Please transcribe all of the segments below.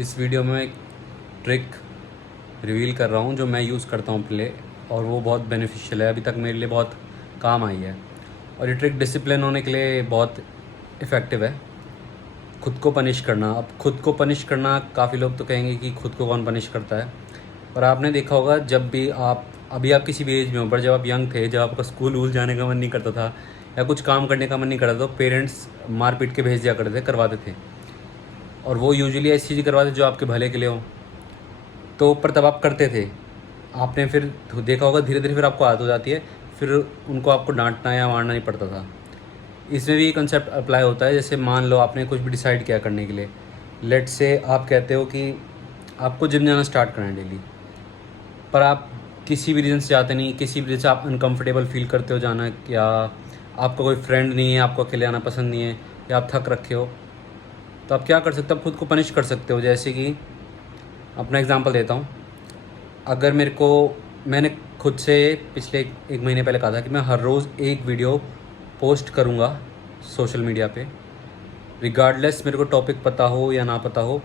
इस वीडियो में एक ट्रिक रिवील कर रहा हूँ जो मैं यूज़ करता हूँ पहले, और वो बहुत बेनिफिशियल है, अभी तक मेरे लिए बहुत काम आई है। और ये ट्रिक डिसिप्लिन होने के लिए बहुत इफ़ेक्टिव है। खुद को पनिश करना। अब खुद को पनिश करना, काफ़ी लोग तो कहेंगे कि खुद को कौन पनिश करता है, पर आपने देखा होगा जब भी आप किसी भी एज में हो, पर जब आप यंग थे, जब आपका स्कूल वूल जाने का मन नहीं करता था या कुछ काम करने का मन नहीं करता, तो पेरेंट्स मार पीट के भेज दिया करते थे, करवाते थे। और वो यूजुअली ऐसी चीज़ करवाते जो आपके भले के लिए हो। तो पर तब आप करते थे, आपने फिर देखा होगा धीरे धीरे फिर आपको आदत हो जाती है, फिर उनको आपको डांटना या मारना नहीं पड़ता था। इसमें भी कंसेप्ट अप्लाई होता है। जैसे मान लो आपने कुछ भी डिसाइड किया करने के लिए, लेट से आप कहते हो कि आपको जिम जाना स्टार्ट करना है डेली, पर आप किसी भी रीज़न से जाते नहीं, किसी भी रीज़न से आप अनकंफर्टेबल फील करते हो जाना, या आपका कोई फ्रेंड नहीं है, आपको अकेले आना पसंद नहीं है, या आप थक रखे हो, तो आप क्या कर सकते हो? आप खुद को पनिश कर सकते हो। जैसे कि अपना एग्जांपल देता हूँ। अगर मैंने खुद से पिछले एक महीने पहले कहा था कि मैं हर रोज़ एक वीडियो पोस्ट करूँगा सोशल मीडिया पे, रिगार्डलेस मेरे को टॉपिक पता हो या ना पता हो।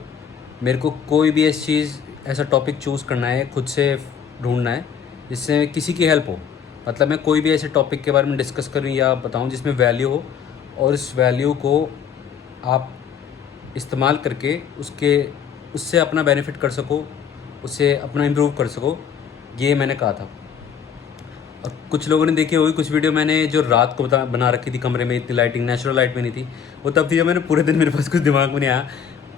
मेरे को कोई भी ऐसा टॉपिक चूज़ करना है, खुद से ढूंढना है जिससे किसी की हेल्प हो। मतलब मैं कोई भी ऐसे टॉपिक के बारे में डिस्कस करूँ या बताऊँ जिसमें वैल्यू हो, और इस वैल्यू को आप इस्तेमाल करके उससे अपना बेनिफिट कर सको, उससे अपना इम्प्रूव कर सको। ये मैंने कहा था। और कुछ लोगों ने देखी होगी कुछ वीडियो मैंने जो रात को बना रखी थी, कमरे में इतनी लाइटिंग, नेचुरल लाइट में नहीं थी, वो तब थी जब मैंने पूरे दिन, मेरे पास कुछ दिमाग में नहीं आया,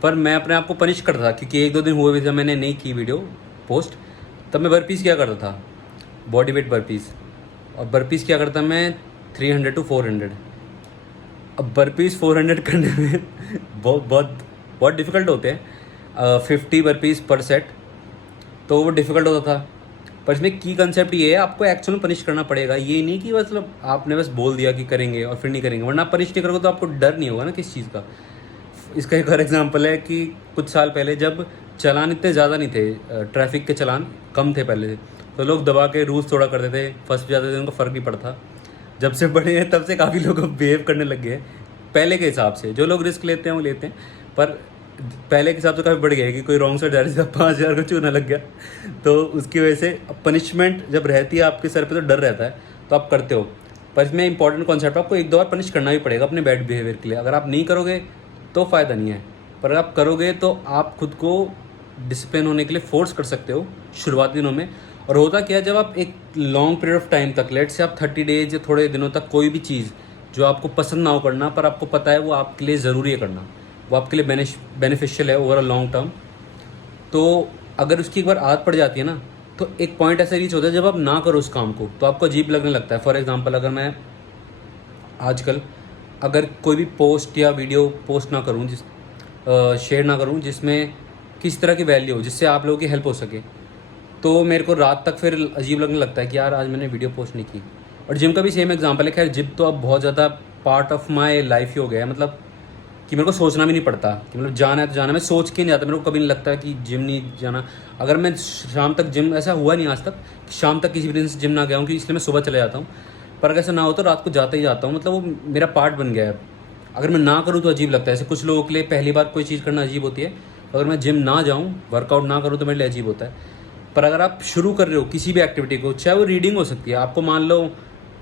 पर मैं अपने आप को पनिश करता था क्योंकि एक दो दिन हुए भी जब मैंने नहीं की वीडियो पोस्ट। तब मैं बर्पीज़ किया करता था, बॉडी वेट बर्पीज़। और बर्पीज़ क्या करता मैं 300 to 400। अब बर्पीज़ 400 करने में बहुत बहुत बहुत डिफ़िकल्ट होते हैं। 50 बर्पीज़ पर सेट, तो वो डिफ़िकल्ट होता था। पर इसमें की कंसेप्ट ये है, आपको एक्चुअल में पनिश करना पड़ेगा। ये नहीं कि मतलब आपने बस बोल दिया कि करेंगे और फिर नहीं करेंगे, वरना आप पनिश नहीं करोगे तो आपको डर नहीं होगा ना किस चीज़ का। इसका एक और एग्जांपल है कि कुछ साल पहले जब चालान इतने ज़्यादा नहीं थे, ट्रैफिक के चालान कम थे पहले से, तो लोग दबा के रूल्स तोड़ा करते थे, फंस भी जाते थे, उनको फ़र्क नहीं पड़ता। जब से बड़े हैं तब से काफ़ी लोग बिहेव करने लग गए पहले के हिसाब से। जो लोग रिस्क लेते हैं वो लेते हैं, पर पहले के हिसाब से काफ़ी बढ़ गया है कि कोई रॉन्ग साइड जा रही था, 5,000 का चूना लग गया, तो उसकी वजह से पनिशमेंट जब रहती है आपके सर पे तो डर रहता है, तो आप करते हो। पर इसमें इंपॉर्टेंट कॉन्सेप्ट, आपको एक दो बार पनिश करना भी पड़ेगा अपने बैड बिहेवियर के लिए। अगर आप नहीं करोगे तो फ़ायदा नहीं है, पर अगर आप करोगे तो आप खुद को डिसिप्लिन होने के लिए फोर्स कर सकते हो शुरुआती दिनों में। और होता क्या है, जब आप एक लॉन्ग पीरियड ऑफ टाइम तक, लेट से आप 30 डेज या थोड़े दिनों तक कोई भी चीज़ जो आपको पसंद ना हो करना, पर आपको पता है वो आपके लिए ज़रूरी है करना, वो आपके लिए बेनिफिशियल है ओवरऑल लॉन्ग टर्म, तो अगर उसकी एक बार आदत पड़ जाती है ना, तो एक पॉइंट ऐसा रीच होता है जब आप ना करो उस काम को तो आपको अजीब लगने लगता है। फॉर एग्जांपल, अगर मैं आजकल अगर कोई भी पोस्ट या वीडियो पोस्ट ना करूँ, शेयर ना करूँ जिसमें किसी तरह की वैल्यू हो, जिससे आप लोगों की हेल्प हो सके, तो मेरे को रात तक फिर अजीब लगने लगता है कि यार आज मैंने वीडियो पोस्ट नहीं की। और जिम का भी सेम एग्जांपल है। खैर जिम तो अब बहुत ज़्यादा पार्ट ऑफ माय लाइफ ही हो गया है, मतलब कि मेरे को सोचना भी नहीं पड़ता कि मतलब जाना है तो जाना। मैं सोच के नहीं जाता, मेरे को कभी नहीं लगता कि जिम नहीं जाना। अगर मैं शाम तक जिम, ऐसा हुआ नहीं आज तक कि शाम तक किसी भी दिन से जिम ना गया हूँ, कि इसलिए मैं सुबह चले जाता हूँ। पर अगर ऐसा ना हो तो रात को जाता ही जाता हूँ, मतलब वो मेरा पार्ट बन गया है। अगर मैं ना करूँ तो अजीब लगता है। ऐसे कुछ लोगों के लिए पहली बार कोई चीज़ करना अजीब होती है, तो अगर मैं जिम ना जाऊँ, वर्कआउट ना करूँ, तो मेरे लिए अजीब होता है। पर अगर आप शुरू कर रहे हो किसी भी एक्टिविटी को, चाहे वो रीडिंग हो सकती है, आपको मान लो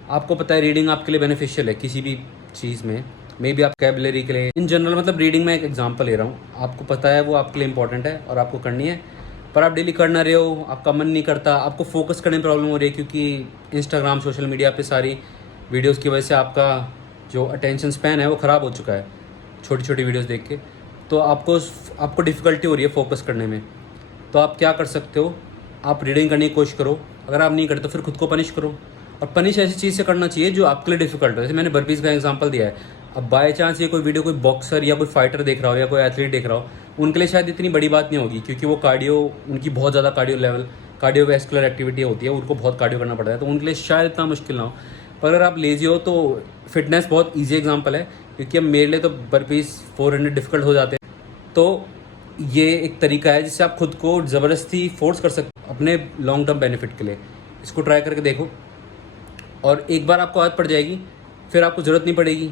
आपको पता है रीडिंग आपके लिए बेनिफिशियल है किसी भी चीज़ में, मे बी आप कैबलरी के लिए, इन जनरल, मतलब रीडिंग में एक एग्जांपल ले रहा हूँ, आपको पता है वो आपके लिए इंपॉर्टेंट है और आपको करनी है, पर आप डेली कर ना रहे हो, आपका मन नहीं करता, आपको फोकस करने में प्रॉब्लम हो रही है क्योंकि इंस्टाग्राम, सोशल मीडिया पे सारी वीडियोज़ की वजह से आपका जो अटेंशन स्पैन है वो ख़राब हो चुका है छोटी छोटी वीडियोज़ देख के। तो आपको डिफ़िकल्टी हो रही है फोकस करने में। तो आप क्या कर सकते हो, आप रीडिंग करने की कोशिश करो। अगर आप नहीं करते तो फिर खुद को पनिश करो, और पनिश ऐसी चीज़ से करना चाहिए जो आपके लिए डिफिकल्ट हो। जैसे मैंने बर्पीज़ का एग्जांपल दिया है। अब बाय चांस ये कोई वीडियो कोई बॉक्सर या कोई फाइटर देख रहा हो या कोई एथलीट देख रहा हो, उनके लिए शायद इतनी बड़ी बात नहीं होगी क्योंकि वो कार्डियो, उनकी बहुत ज़्यादा कार्डियोवैस्कुलर एक्टिविटी होती है, उनको बहुत कार्डियो करना पड़ता है, तो उनके लिए शायद इतना मुश्किल ना हो। पर अगर आप लेजी हो तो फिटनेस बहुत ईजी एग्जाम्पल है, क्योंकि अब मेरे लिए तो बर्पीज़ 400 डिफिकल्ट हो जाते हैं। तो ये एक तरीका है जिससे आप खुद को ज़बरदस्ती फोर्स कर सकते हो अपने लॉन्ग टर्म बेनिफिट के लिए। इसको ट्राई करके देखो, और एक बार आपको आदत पड़ जाएगी, फिर आपको ज़रूरत नहीं पड़ेगी,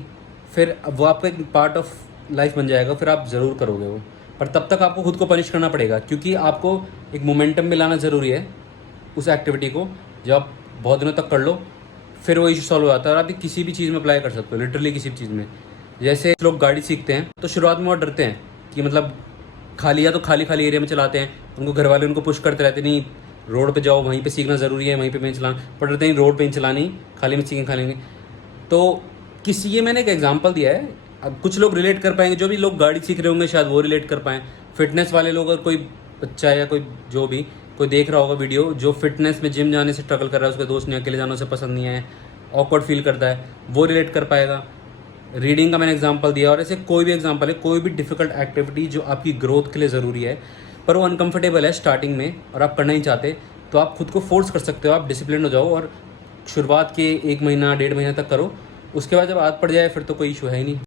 फिर वो आपका एक पार्ट ऑफ लाइफ बन जाएगा, फिर आप ज़रूर करोगे वो। पर तब तक आपको खुद को पनिश करना पड़ेगा, क्योंकि आपको एक मोमेंटम में लाना ज़रूरी है उस एक्टिविटी को। जब आप बहुत दिनों तक कर लो फिर वो इशू सॉल्व हो जाता है, और आप किसी भी चीज़ में अप्लाई कर सकते हो, लिटरली किसी भी चीज़ में। जैसे लोग गाड़ी सीखते हैं तो शुरुआत में बहुत डरते हैं कि मतलब खाली, या तो खाली खाली एरिया में चलाते हैं, उनको घर वाले उनको पुश करते रहते, नहीं रोड पे जाओ, वहीं पे सीखना ज़रूरी है, वहीं पे नहीं चलाना, पर डरते हैं रोड पे नहीं चलानी, खाली में सीखें खाली में। तो किसी, ये मैंने एक एग्जांपल दिया है, अब कुछ लोग रिलेट कर पाएंगे, जो भी लोग गाड़ी सीख रहे होंगे शायद वो रिलेट कर पाएँ। फिटनेस वाले लोग, अगर कोई बच्चा या कोई जो भी कोई देख रहा होगा वीडियो, जो फिटनेस में जिम जाने से स्ट्रगल कर रहा है, उसके दोस्त ने अकेले जाना उसे पसंद नहीं है, ऑकवर्ड फील करता है, वो रिलेट कर पाएगा। रीडिंग का मैंने एग्जांपल दिया, और ऐसे कोई भी एग्जांपल है, कोई भी डिफ़िकल्ट एक्टिविटी जो आपकी ग्रोथ के लिए ज़रूरी है पर वो अनकंफर्टेबल है स्टार्टिंग में और आप करना ही चाहते, तो आप खुद को फोर्स कर सकते हो, आप डिसिप्लिन हो जाओ और शुरुआत के 1 महीना 1.5 महीना तक करो। उसके बाद जब आदत पड़ जाए फिर तो कोई इशू है ही नहीं।